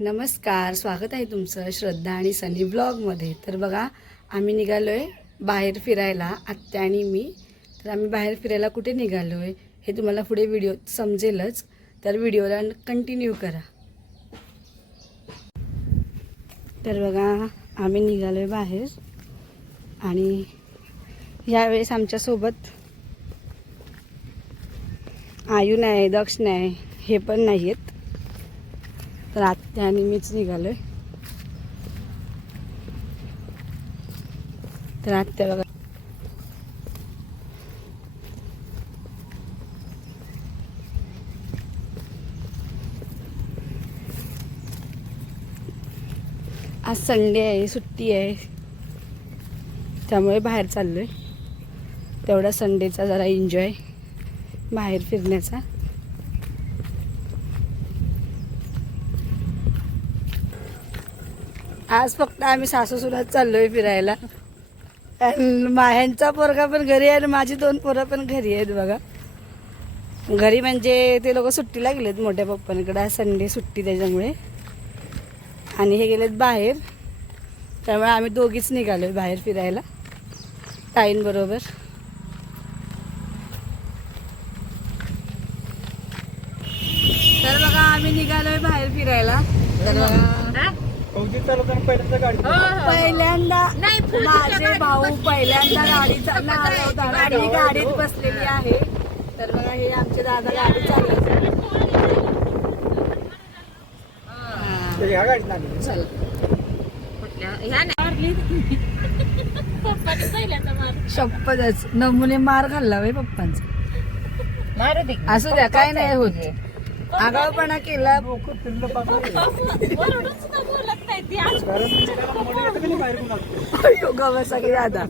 नमस्कार, स्वागत आहे तुमचं श्रद्धा आणि सनी ब्लॉगमध्ये. तर बघा, आम्ही निघालो आहे बाहेर फिरायला, आत्या आणि मी. तर आम्ही बाहेर फिरायला कुठे निघालो आहे हे तुम्हाला पुढे व्हिडिओ समजेलच, तर व्हिडिओला कंटिन्यू करा. तर बघा, आम्ही निघालो आहे बाहेर आणि यावेळेस आमच्यासोबत आयू नाही, दक्ष नाही, हे पण नाही आहेत. तर आत्या आणि मीच निघालोय. तर आत्या बघा, आज संडे आहे, सुट्टी आहे, त्यामुळे बाहेर चाललोय. तेवढा संडेचा जरा एन्जॉय बाहेर फिरण्याचा. आज फक्त आम्ही सासूसुनाच चाललोय फिरायला. ह्यांचा पोरगा पण घरी आहे आणि माझी 2 पोरं पण घरी आहेत. बघा, घरी म्हणजे ते लोक सुट्टीला गेलेत मोठ्या पप्पांकडे. आज संडे सुट्टी त्याच्यामुळे, आणि हे गेलेत बाहेर. त्यामुळे आम्ही दोघीच निघालोय बाहेर फिरायला ताईंबरोबर. तर बघा, आम्ही निघालोय बाहेर फिरायला. तर बघा, पहिल्यांदा माझे भाऊ पहिल्यांदा गाडी चालवतात आणि मी गाडीत बसलेली आहे. तर बघा, हे आमचे दादा गाडी चालवतात. शपथच नमुने मार खाल्ला बाई पप्पांचा. असू द्या, काय नाही होत. आगाऊपणा केला. सगळे दादा.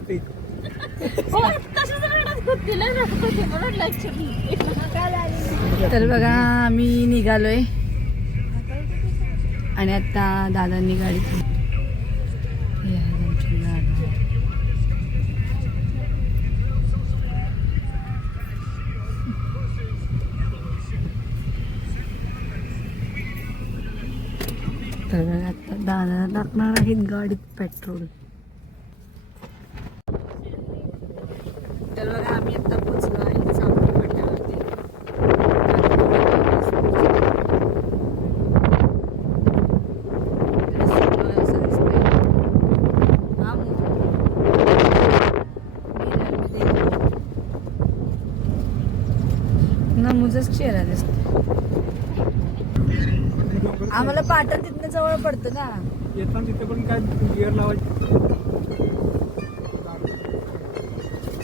तर बघा, आम्ही निघालोय आणि आता दादांनी गाडी तर आता दादा टाकणार आहेत गाडीत पेट्रोल. तर बघा, आम्ही आता पोचलो आहे चांदणी फाट्यावरती. नमुजाच चेहरा दिसतो. आम्हाला पाटण तिथनं जवळ पडतं ना. येताना तिथे पण काय गिअर लावायचं.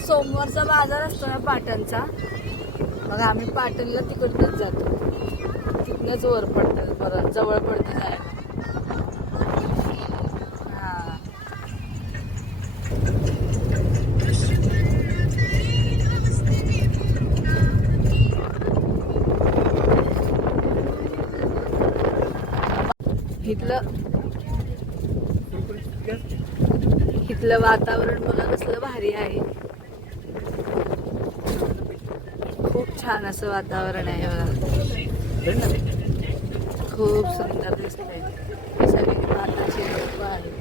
सोमवारचा बाजार असतो ना पाटणचा. मग आम्ही पाटणला तिकडनंच जातो. तिथनंच वर पडतं, परत जवळ पडतं जायला. हा, इथलं वातावरण बघा कसलं भारी आहे. खूप छान असं वातावरण आहे बघा. खूप सुंदर दिसतंय. सगळी भाताची रोपं आहेत.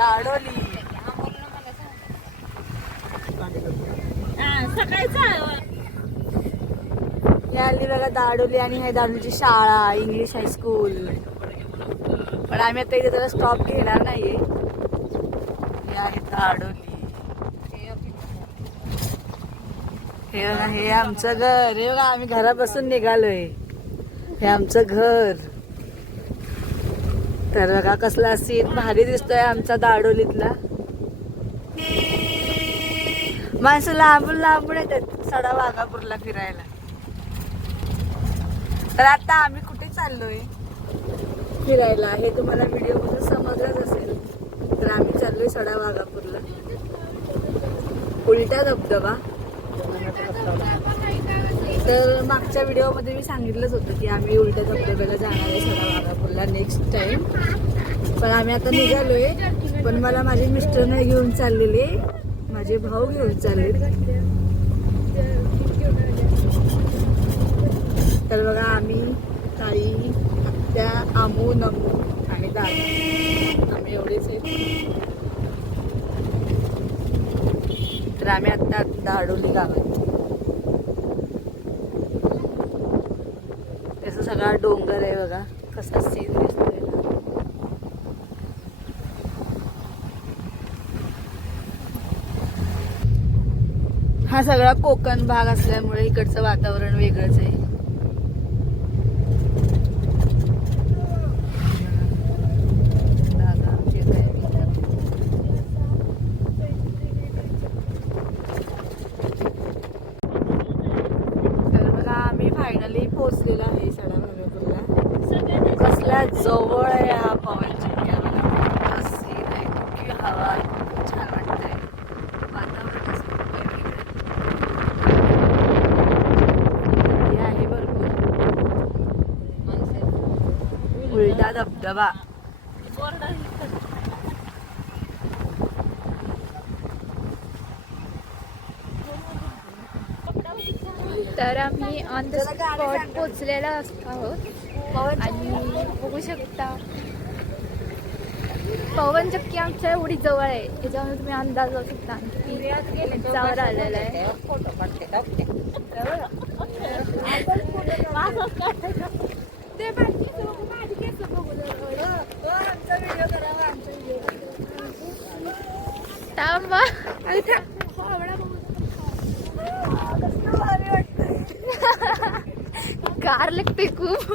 दाडोली आली बघा, दाडोली. आणि हे दाडोलीची शाळा, इंग्लिश हायस्कूल. पण आम्ही आता इथे त्याला स्टॉप घेणार नाहीये. हे आहे दाडोली. हे बघा, हे आमचं घर. हे बघा, आम्ही घरापासून निघालोय. हे आमचं घर. तर बघा, कसला सीन भारी दिसतोय आमचा दाडोलीतला. माणसं लांबून लांबून येतात सडा वाघापूरला फिरायला. तर आता आम्ही कुठे चाललोय फिरायला हे तुम्हाला व्हिडिओ मध्ये समजलंच असेल. तर आम्ही चाललोय सडा वाघापूरला, उलटा धबधबा. तर मागच्या व्हिडिओमध्ये मी सांगितलंच होतं की आम्ही उलट्या धबधब्याला जाणार आहे सडा वाघापूरला नेक्स्ट टाइम. पण आम्ही आता निघालोय, पण मला माझे मिस्टर नाही घेऊन चाललेले, माझे भाऊ घेऊन चालले. तर बघा आम्ही ताई, आत्या, आमू, नमू आणि दादा आम्ही एवढेच आहेत. तर आम्ही आता दाडोली गावात, त्याचा सगळा डोंगर आहे बघा कसा सीन दिसतोय. हा सगळा कोकण भाग असल्यामुळे इकडचं वातावरण वेगळंच आहे. तर बघा आम्ही फायनली पोहोचलेलो आहे सडा वाघापूरला. कसला जवळ आहे हा पवन चक्क्या. बघा सीन आहे, इतकी हवा, खूप छान वाटतंय. वातावरण असं खूप वेगळं आहे भरपूर. उलटा धबधबा. तर आम्ही ऑन द स्पॉट पोचलेला आहोत आणि बघू शकता पवन चक्की आमच्या एवढी जवळ आहे, त्याच्यामुळे तुम्ही अंदाज लावू शकता किती उंचावर आलेला आहे. थांबा. कार लागते खूप.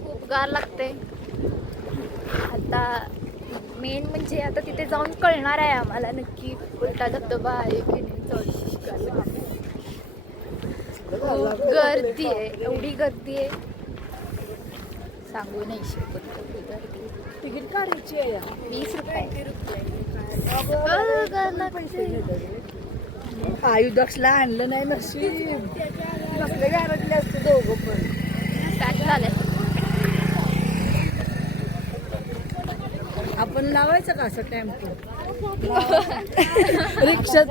खूप गार लागते. आता मेन म्हणजे आता तिथे जाऊन कळणार आहे आम्हाला नक्की उलटा धबधबा आहे की नाही. गर्दी आहे, एवढी गर्दी आहे सांगू नाही शकत. तिकीट काढायची आहे 20 रुपये. आयुधक्षला आणलं नाही नशीब. कसले गारटले असते दोघं पण. पॅक झालं. आपण लावायचं का असं टेम्पो रिक्षात.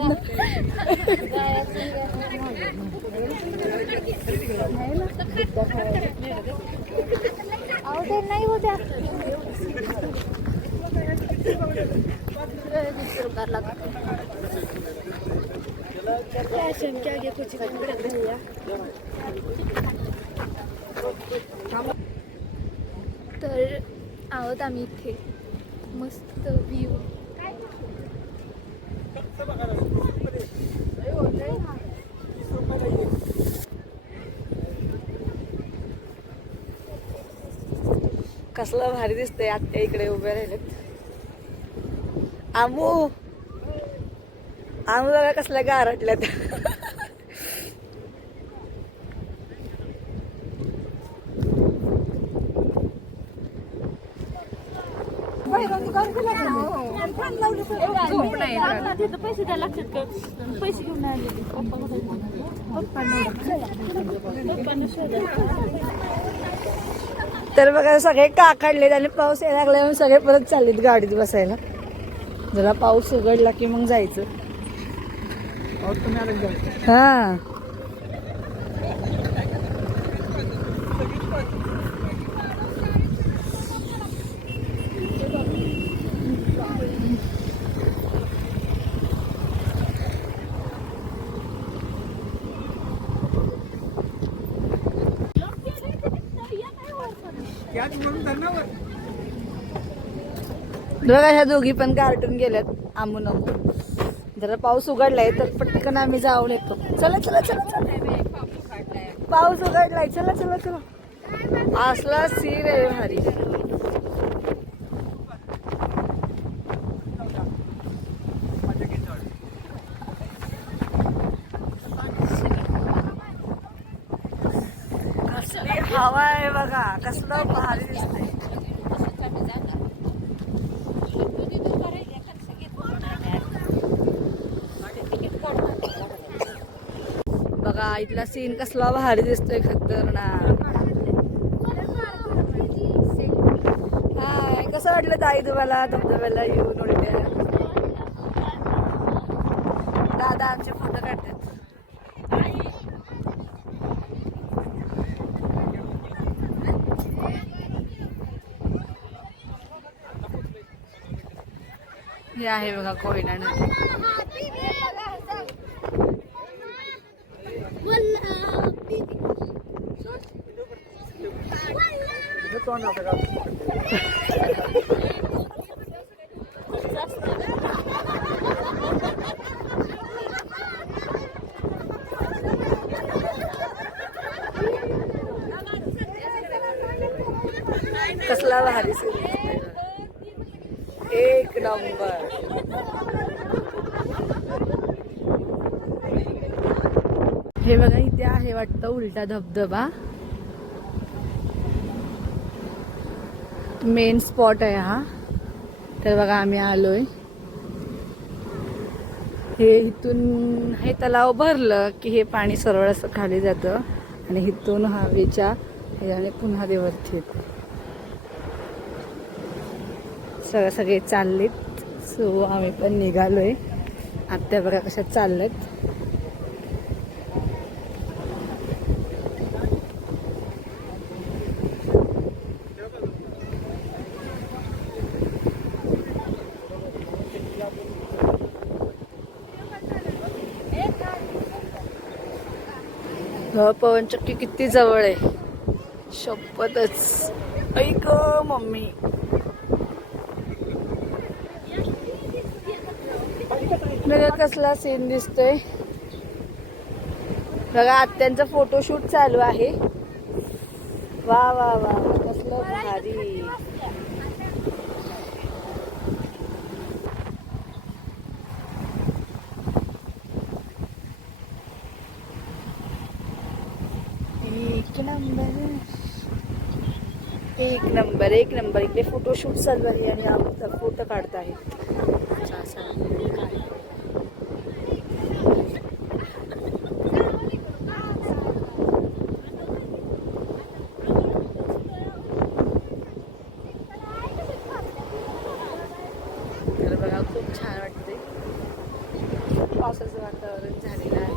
नाही होत्या तर आहोत आम्ही इथे. मस्त व्ह्यू. कसलं भारी दिसतंय. आत्या इकडे उभे राहिलेत. आमू आमू बघा कसल्या गारटल्यात. पैसे द्यायला लागतात. पैसे घेऊन तर बघा सगळे काढलेत आणि पाऊस यायला लागल्यामुळे सगळे परत चाललेत गाडीत बसायला. जरा पाऊस उघडला की मग जायचं. हा बघा ह्या दोघी पण कार्टून गेल्यात. आमू नको जरा पाऊस उघडलाय तर पटकन आम्ही जाऊन येतो. चला चला चला चला. पाऊस उघडलाय. चला चला चला. असला सीन आहे भारी. कसलं भारी दिसतंय. बघा इथला सीन कसला भारी दिसतोय, खतरनाक. हाय, कसं वाटलं ताई तुम्हाला धबधब्याला येऊन उलट्या? दादा आमचे फोटो काढतात. हे आहे बघा कोयना नदी. कसला भारी सीन दिसतोय. एक नंबर. हे बघा इथे आहे वाटतं उलटा धबधबा. मेन स्पॉट आहे हा. तर बघा आम्ही आलोय. हे इथून हे तलाव भरलं की हे पाणी सरळ असं खाली जातं आणि इथून हवेच्या ह्याने पुन्हा ते वरती येतं. सगळे चाललेत. सो आम्ही पण निघालोय. आत्या बघा कशा चाललेत. पवनचक्की किती जवळ आहे, शपथच. ऐक मम्मी. कसला सीन दिसतोय बघा. आत्यांचा फोटोशूट चालू आहे. वा वा वा, कसलं भारी. एक नंबर इकडे फोटोशूट चालू आहे आणि आमचा फोटो काढत आहे. तर बघा खूप छान वाटते. पावसाचं वातावरण झालेलं आहे.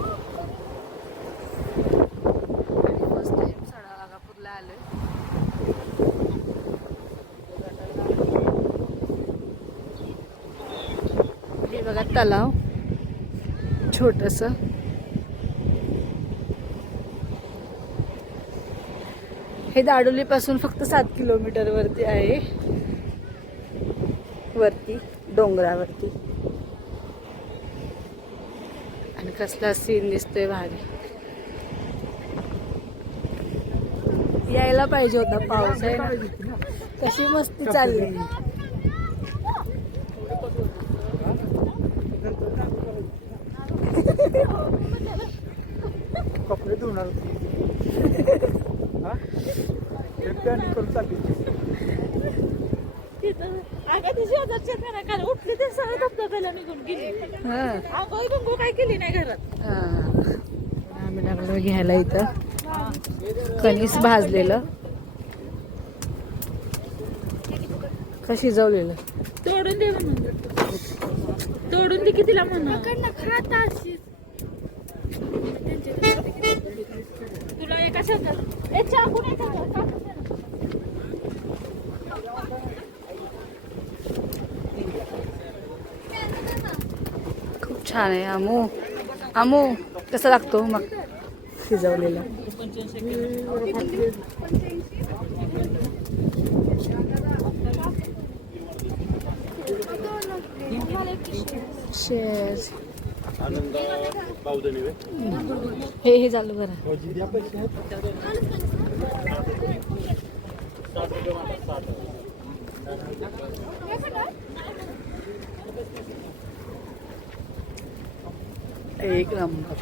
आणि फर्स्ट टाइम सडावागापूरला आलोय. हे बघा तलाव छोटस. हे दाडोली पासून फक्त 7 किलोमीटर वरती आहे. वरती डोंगरावरती. आणि कसला सीन दिसतोय भारी. यायला पाहिजे होता पाऊस आहे ना. कशी मस्ती चालली. कपडे धुणार उठली ते सगळं धबधब्याला निघून गेली. आंघोळ बिंघोळ काय केली नाही घरात. आम्ही लागलो घ्यायला इथं कणीस भाजलेलं का शिजवलेलं. तोडून दे म्हणून. तोडून दे की तिला म्हणून. तुला एका शब्दात ए चाकू नाही का? खूप छान आहे. आमू आमू कसा लागतो मग शिजवलेला. शेअर हे झालं बरं. एक नंबर.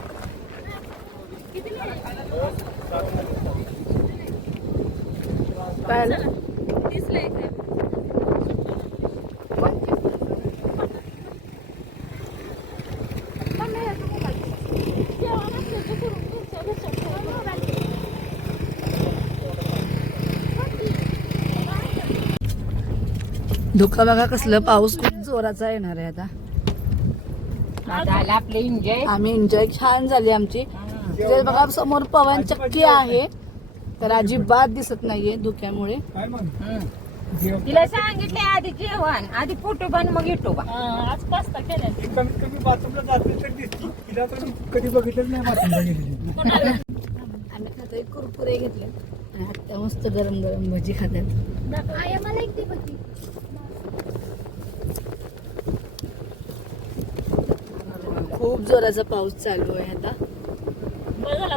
काय आलं? दिसलंय काय जेवण असलं तर करून घरच्या घरच्या धुकं बघा कसलं, पाऊस खूप जोराचा येणार आहे आता. झालं आपलं एन्जॉय. आम्ही एन्जॉय छान झाली आमची. तिथे बघा समोर पवन चक्की आहे, तर अजिबात दिसत नाहीये धुक्यामुळे. काय मग तिला सांगितले आधी जेवण, आधी फोटो बन मग येतो बा. आज पास्ता केल्या कमीत कमी बाथरूमला जाते तर दिसती. तिला तर मी कधी बघितलंच नाही बाथरूमला गेलेली. आम्ही खातोय कुरकुरे घेतले आणि आत्या मस्त गरम गरम भजी खातात. आया मला एक दे बघी. खूप जोराचा पाऊस चालू आहे आता. बरं झाला